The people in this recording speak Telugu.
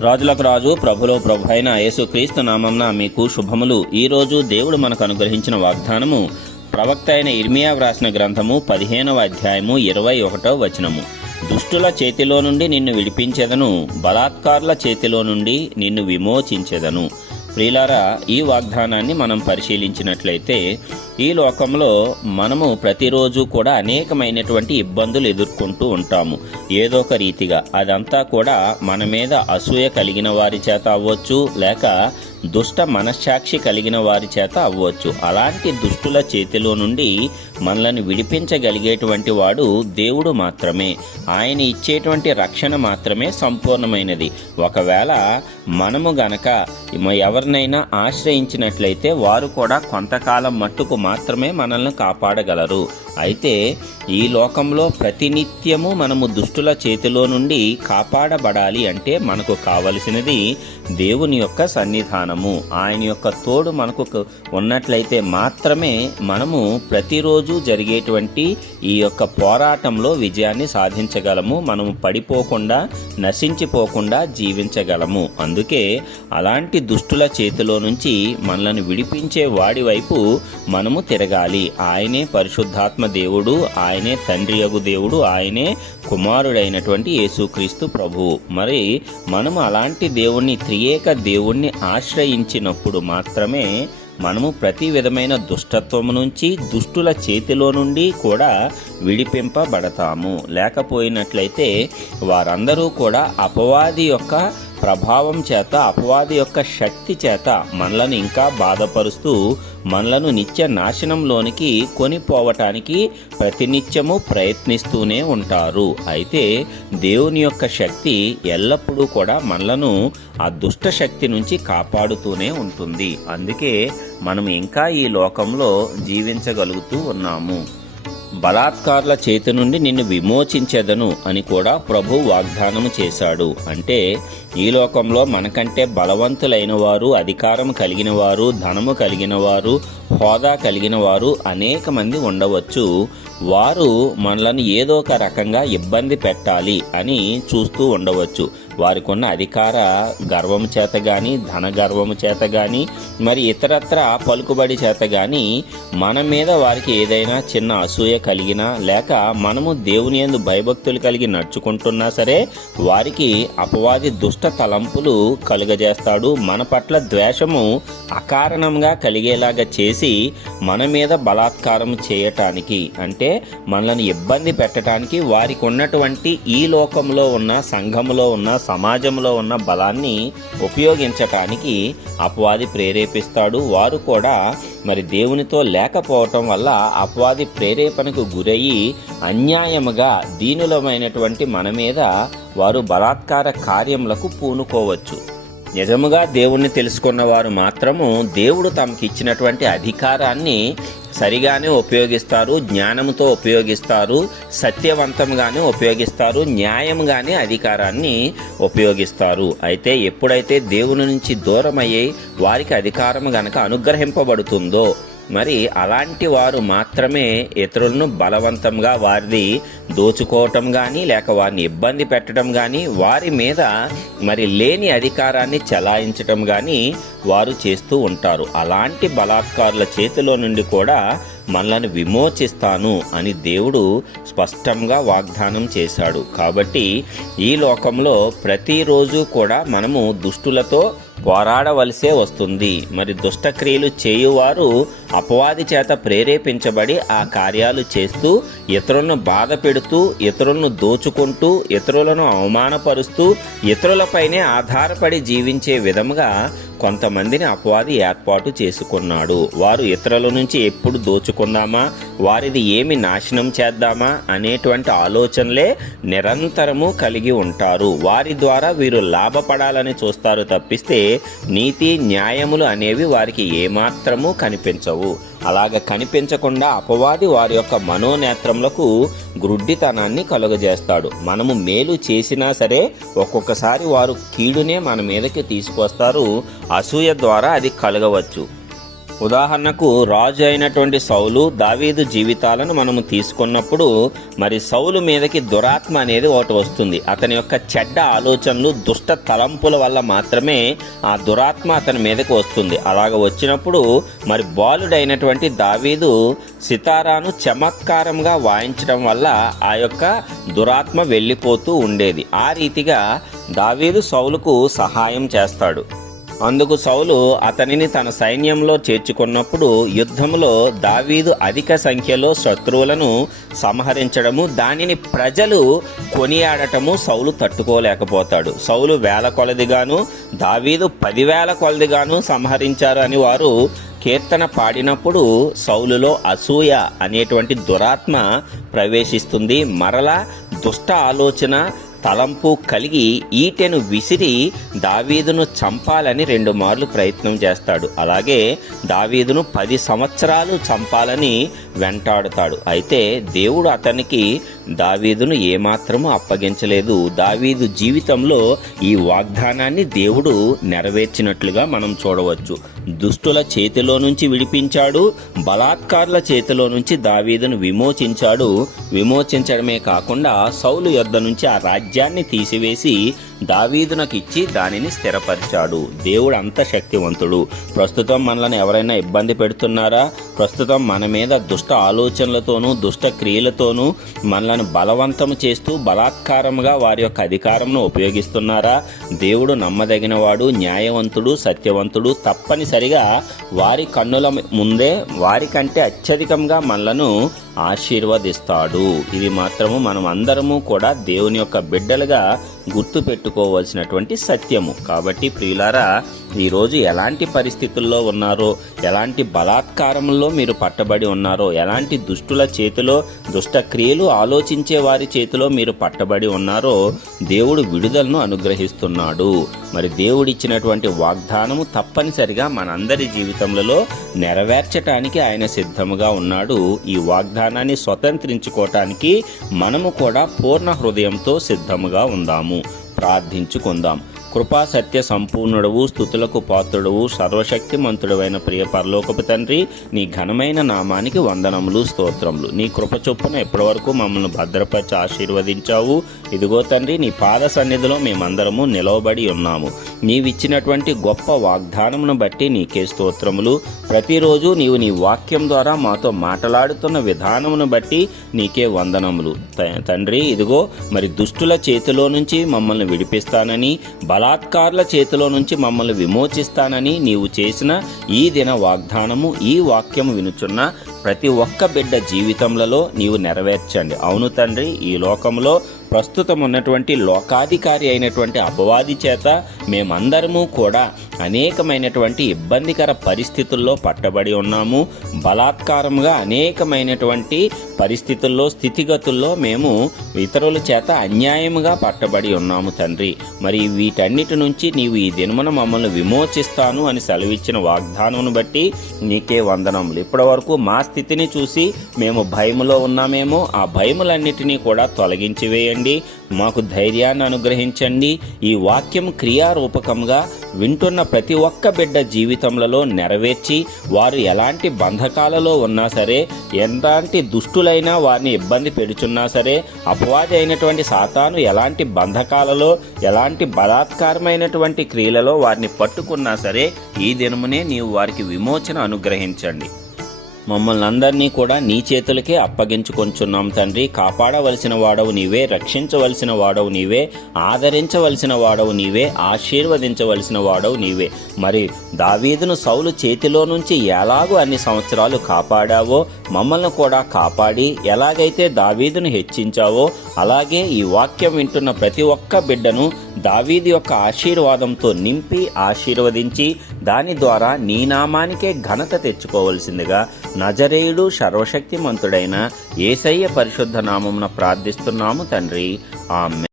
రాజులకు రాజు ప్రభులో ప్రభు అయిన యేసుక్రీస్తు నామంన మీకు శుభములు. ఈరోజు దేవుడు మనకు అనుగ్రహించిన వాగ్దానము ప్రవక్త అయిన ఇర్మియా వ్రాసిన గ్రంథము పదిహేనవ అధ్యాయము ఇరవై ఒకటో వచనము. దుష్టుల చేతిలో నుండి నిన్ను విడిపించేదను బలాత్కారుల చేతిలో నుండి నిన్ను విమోచించెదను. ప్రియులారా ఈ వాగ్దానాన్ని మనం పరిశీలించినట్లయితే ఈ లోకంలో మనము ప్రతిరోజు కూడా అనేకమైనటువంటి ఇబ్బందులు ఎదుర్కొంటూ ఉంటాము. ఏదో ఒక రీతిగా అదంతా కూడా మన మీద అసూయ కలిగిన వారి చేత అవ్వచ్చు లేక దుష్ట మనశ్శాక్షి కలిగిన వారి చేత అవ్వచ్చు. అలాంటి దుష్టుల చేతిలో నుండి మనల్ని విడిపించగలిగేటువంటి వాడు దేవుడు మాత్రమే. ఆయన ఇచ్చేటువంటి రక్షణ మాత్రమే సంపూర్ణమైనది. ఒకవేళ మనము గనక ఎవరినైనా ఆశ్రయించినట్లయితే వారు కూడా కొంతకాలం మట్టుకు మాత్రమే మనల్ని కాపాడగలరు. అయితే ఈ లోకంలో ప్రతినిత్యము మనము దుష్టుల చేతిలో నుండి కాపాడబడాలి అంటే మనకు కావలసినది దేవుని యొక్క సన్నిధానము. ఆయన యొక్క తోడు మనకు ఉన్నట్లయితే మాత్రమే మనము ప్రతిరోజు జరిగేటువంటి ఈ యొక్క పోరాటంలో విజయాన్ని సాధించగలము. మనము పడిపోకుండా నశించిపోకుండా జీవించగలము. అందుకే అలాంటి దుష్టుల చేతిలో నుంచి మనల్ని విడిపించే వాడి వైపు మనము తిరగాలి. ఆయనే పరిశుద్ధాత్మ దేవుడు ఆయనే తండ్రి యగు దేవుడు ఆయనే కుమారుడైనటువంటి యేసుక్రీస్తు ప్రభువు మరి మనము అలాంటి దేవుణ్ణి త్రియేక దేవుణ్ణి ఆశ్రయించినప్పుడు మాత్రమే మనము ప్రతి విధమైన దుష్టత్వము నుంచి దుష్టుల చేతిలో నుండి కూడా విడిపింపబడతాము. లేకపోయినట్లయితే వారందరూ కూడా అపవాది యొక్క ప్రభావం చేత అపవాది యొక్క శక్తి చేత మనలను ఇంకా బాధపరుస్తూ మనలను నిత్య నాశనంలోనికి కొనిపోవటానికి ప్రతినిత్యము ప్రయత్నిస్తూనే ఉంటారు. అయితే దేవుని యొక్క శక్తి ఎల్లప్పుడూ కూడా మనలను ఆ దుష్ట శక్తి నుంచి కాపాడుతూనే ఉంటుంది. అందుకే మనం ఇంకా ఈ లోకంలో జీవించగలుగుతూ ఉన్నాము. బలాత్కారుల చేతి నుండి నిన్ను విమోచించెదను అని కూడా ప్రభు వాగ్దానం చేశాడు. అంటే ఈ లోకంలో మనకంటే బలవంతులైన వారు అధికారం కలిగిన వారు ధనము కలిగిన వారు హోదా కలిగిన వారు అనేక మంది ఉండవచ్చు. వారు మనలను ఏదో ఒక రకంగా ఇబ్బంది పెట్టాలి అని చూస్తూ ఉండవచ్చు. వారికి ఉన్న అధికార గర్వము చేత కానీ ధన గర్వము చేత కానీ మరి ఇతరత్ర పలుకుబడి చేత కానీ మన మీద వారికి ఏదైనా చిన్న అసూయ కలిగినా లేక మనము దేవుని ఎందు భయభక్తులు కలిగి నడుచుకుంటున్నా సరే వారికి అపవాది దుష్ట తలంపులు కలుగజేస్తాడు. మన పట్ల ద్వేషము అకారణంగా కలిగేలాగా చేసి మన మీద బలాత్కారం చేయటానికి అంటే మనల్ని ఇబ్బంది పెట్టడానికి వారికి ఉన్నటువంటి ఈ లోకంలో ఉన్న సంఘములో ఉన్న సమాజంలో ఉన్న బలాన్ని ఉపయోగించటానికి అపవాది ప్రేరేపిస్తాడు. వారు కూడా మరి దేవునితో లేకపోవటం వల్ల అపవాది ప్రేరేపణకు గురయ్యి అన్యాయముగా దీనులమైనటువంటి మన మీద వారు బలాత్కార కార్యములకు పూనుకోవచ్చు. నిజముగా దేవుణ్ణి తెలుసుకున్న వారు మాత్రము దేవుడు తమకి ఇచ్చినటువంటి అధికారాన్ని సరిగానే ఉపయోగిస్తారు జ్ఞానంతో ఉపయోగిస్తారు సత్యవంతంగానే ఉపయోగిస్తారు న్యాయంగానే అధికారాన్ని ఉపయోగిస్తారు. అయితే ఎప్పుడైతే దేవుని నుంచి దూరం వారికి అధికారం గనక అనుగ్రహింపబడుతుందో మరి అలాంటి వారు మాత్రమే ఇతరులను బలవంతంగా వారిది దోచుకోవటం కానీ లేక వారిని ఇబ్బంది పెట్టడం కానీ వారి మీద మరి లేని అధికారాన్ని చలాయించటం కానీ వారు చేస్తూ ఉంటారు. అలాంటి బలాత్కారుల చేతిలో నుండి కూడా మనలను విమోచిస్తాను అని దేవుడు స్పష్టంగా వాగ్దానం చేశాడు. కాబట్టి ఈ లోకంలో ప్రతిరోజు కూడా మనము దుష్టులతో పోరాడవలసే వస్తుంది. మరి దుష్టక్రియలు చేయువారు అపవాది చేత ప్రేరేపించబడి ఆ కార్యాలు చేస్తూ ఇతరులను బాధ పెడుతూ ఇతరులను దోచుకుంటూ ఇతరులను అవమానపరుస్తూ ఇతరులపైనే ఆధారపడి జీవించే విధముగా కొంతమందిని అపవాది ఏర్పాటు చేసుకున్నాడు. వారు ఇతరుల నుంచి ఎప్పుడు దోచుకుందామా వారిది ఏమి నాశనం చేద్దామా? అనేటువంటి ఆలోచనలే నిరంతరము కలిగి ఉంటారు. వారి ద్వారా వీరు లాభపడాలని చూస్తారు తప్పిస్తే నీతి న్యాయములు అనేవి వారికి ఏమాత్రము కనిపించవు. అలాగ కనిపించకుండా అపవాది వారి యొక్క మనోనేత్రములకు గ్రుడ్డితనాన్ని కలుగజేస్తాడు. మనము మేలు చేసినా సరే ఒక్కొక్కసారి వారు కీడునే మన మీదకి తీసుకొస్తారు అసూయ ద్వారా అది కలగవచ్చు. ఉదాహరణకు రాజు అయినటువంటి సౌలు దావీదు జీవితాలను మనము తీసుకున్నప్పుడు మరి సౌలు మీదకి దురాత్మ అనేది ఒకటి వస్తుంది. అతని యొక్క చెడ్డ ఆలోచనలు దుష్ట తలంపుల వల్ల మాత్రమే ఆ దురాత్మ అతని మీదకి వస్తుంది. అలాగ వచ్చినప్పుడు మరి బాలుడైనటువంటి దావీదు సితారాను చమత్కారంగా వాయించడం వల్ల ఆ యొక్క దురాత్మ వెళ్ళిపోతూ ఉండేది. ఆ రీతిగా దావీదు సౌలుకు సహాయం చేస్తాడు. అందుకు సౌలు అతనిని తన సైన్యంలో చేర్చుకున్నప్పుడు యుద్ధంలో దావీదు అధిక సంఖ్యలో శత్రువులను సంహరించడము దానిని ప్రజలు కొనియాడటము సౌలు తట్టుకోలేకపోతాడు. సౌలు వేల కొలదిగాను దావీదు పదివేల కొలదిగాను సంహరించారు అని వారు కీర్తన పాడినప్పుడు సౌలులో అసూయ అనేటువంటి దురాత్మ ప్రవేశిస్తుంది. మరలా దుష్ట ఆలోచన తలంపు కలిగి ఈటెను విసిరి దావీదును చంపాలని రెండు మార్లు ప్రయత్నం చేస్తాడు. అలాగే దావీదును పది సంవత్సరాలు చంపాలని వెంటాడుతాడు. అయితే దేవుడు అతనికి దావీదును ఏమాత్రము అప్పగించలేదు. దావీదు జీవితంలో ఈ వాగ్దానాన్ని దేవుడు నెరవేర్చినట్లుగా మనం చూడవచ్చు. దుష్టుల చేతిలో నుంచి విడిపించాడు. బలాత్కారుల చేతిలో నుంచి దావీదును విమోచించాడు. విమోచించడమే కాకుండా సౌలు యొద్ద నుంచి ఆ రాజ్యాన్ని తీసివేసి దావీదునకిచ్చి దానిని స్థిరపరిచాడు. దేవుడు అంత శక్తివంతుడు. ప్రస్తుతం మనల్ని ఎవరైనా ఇబ్బంది పెడుతున్నారా? ప్రస్తుతం మన మీద దుష్ట ఆలోచనలతోనూ దుష్ట క్రియలతోనూ మనల్ని బలవంతం చేస్తూ బలాత్కారంగా వారి యొక్క అధికారంను ఉపయోగిస్తున్నారా? దేవుడు నమ్మదగినవాడు న్యాయవంతుడు సత్యవంతుడు. తప్పనిసరిగా వారి కన్నుల ముందే వారికంటే అత్యధికంగా మనలను ఆశీర్వదిస్తాడు. ఇది మాత్రము మనం అందరము కూడా దేవుని యొక్క బిడ్డలుగా గుర్తు పెట్టుకోవాల్సినటువంటి సత్యము. కాబట్టి ప్రియులారా ఈరోజు ఎలాంటి పరిస్థితుల్లో ఉన్నారో ఎలాంటి బలాత్కారంలో మీరు పట్టబడి ఉన్నారో ఎలాంటి దుష్టుల చేతిలో దుష్ట క్రియలు ఆలోచించే వారి చేతిలో మీరు పట్టబడి ఉన్నారో దేవుడు విడుదలను అనుగ్రహిస్తున్నాడు. మరి దేవుడిచ్చినటువంటి వాగ్దానము తప్పనిసరిగా మనందరి జీవితంలో నెరవేర్చటానికి ఆయన సిద్ధముగా ఉన్నాడు. ఈ వాగ్దానాన్ని స్వతంత్రించుకోవటానికి మనము కూడా పూర్ణ హృదయంతో సిద్ధముగా ఉందాము. ప్రార్థించుకుందాం. కృపా సత్య సంపూర్ణుడవు స్థుతులకు పాత్రుడవు సర్వశక్తిమంతుడవైన ప్రియ పరలోకపు తండ్రి నీ ఘనమైన నామానికి వందనములు స్తోత్రములు. నీ కృప చొప్పున ఎప్పటివరకు మమ్మల్ని భద్రపరిచి ఆశీర్వదించావు? ఇదిగో తండ్రి నీ పాద సన్నిధిలో మేమందరము నిలవబడి ఉన్నాము. నీవిచ్చినటువంటి గొప్ప వాగ్దానమును బట్టి నీకే స్తోత్రములు. ప్రతిరోజు నీవు నీ వాక్యం ద్వారా మాతో మాట్లాడుతున్న విధానమును బట్టి నీకే వందనములు. త- తండ్రి ఇదిగో మరి దుష్టుల చేతిలో నుంచి మమ్మల్ని విడిపిస్తానని బలాత్కారుల చేతిలో నుంచి మమ్మల్ని విమోచిస్తానని నీవు చేసిన ఈ దిన వాగ్దానము ఈ వాక్యము వినుచున్న ప్రతి ఒక్క బిడ్డ జీవితంలో నీవు నెరవేర్చండి. అవును తండ్రి ఈ లోకంలో ప్రస్తుతం ఉన్నటువంటి లోకాధికారి అయినటువంటి అపవాది చేత మేమందరము కూడా అనేకమైనటువంటి ఇబ్బందికర పరిస్థితుల్లో పట్టబడి ఉన్నాము. బలాత్కారంగా అనేకమైనటువంటి పరిస్థితుల్లో స్థితిగతుల్లో మేము ఇతరుల చేత అన్యాయముగా పట్టబడి ఉన్నాము తండ్రి. మరి వీటన్నిటి నుంచి నీవు ఈ దినమున మమ్మల్ని విమోచిస్తాను అని సెలవిచ్చిన వాగ్దానమును బట్టి నీకే వందనములు. ఇప్పటి వరకు మా స్థితిని చూసి మేము భయములో ఉన్నామేమో ఆ భయములన్నిటినీ కూడా తొలగించి వేయండి మాకు ధైర్యాన్ని అనుగ్రహించండి. ఈ వాక్యం క్రియారూపకంగా వింటున్న ప్రతి ఒక్క బిడ్డ జీవితంలో నెరవేర్చి వారు ఎలాంటి బంధకాలలో ఉన్నా సరే ఎలాంటి దుష్టులైనా వారిని ఇబ్బంది పెడుచున్నా సరే అపవాది అయినటువంటి సాతాను ఎలాంటి బంధకాలలో ఎలాంటి బలాత్కారమైనటువంటి క్రియలలో వారిని పట్టుకున్నా సరే ఈ దినమునే నీవు వారికి విమోచన అనుగ్రహించండి. మమ్మల్ని అందరినీ కూడా నీ చేతులకే అప్పగించుకొంచున్నాం తండ్రి. కాపాడవలసిన వాడవు నీవే రక్షించవలసిన వాడవు నీవే ఆదరించవలసిన వాడవు నీవే ఆశీర్వదించవలసిన వాడవు నీవే. మరి దావీదును సౌలు చేతిలో నుంచి ఎలాగో అన్ని సంవత్సరాలు కాపాడావో మమ్మల్ని కూడా కాపాడి ఎలాగైతే దావీదును హెచ్చించావో అలాగే ఈ వాక్యం వింటున్న ప్రతి ఒక్క బిడ్డను దావీదు యొక్క ఆశీర్వాదంతో నింపి ఆశీర్వదించి దాని ద్వారా నీ నామానికే ఘనత తెచ్చుకోవలసిందిగా నజరేయుడు సర్వశక్తిమంతుడైన ఏసయ్య పరిశుద్ధ నామమున ప్రార్థిస్తున్నాము తండ్రి. ఆమె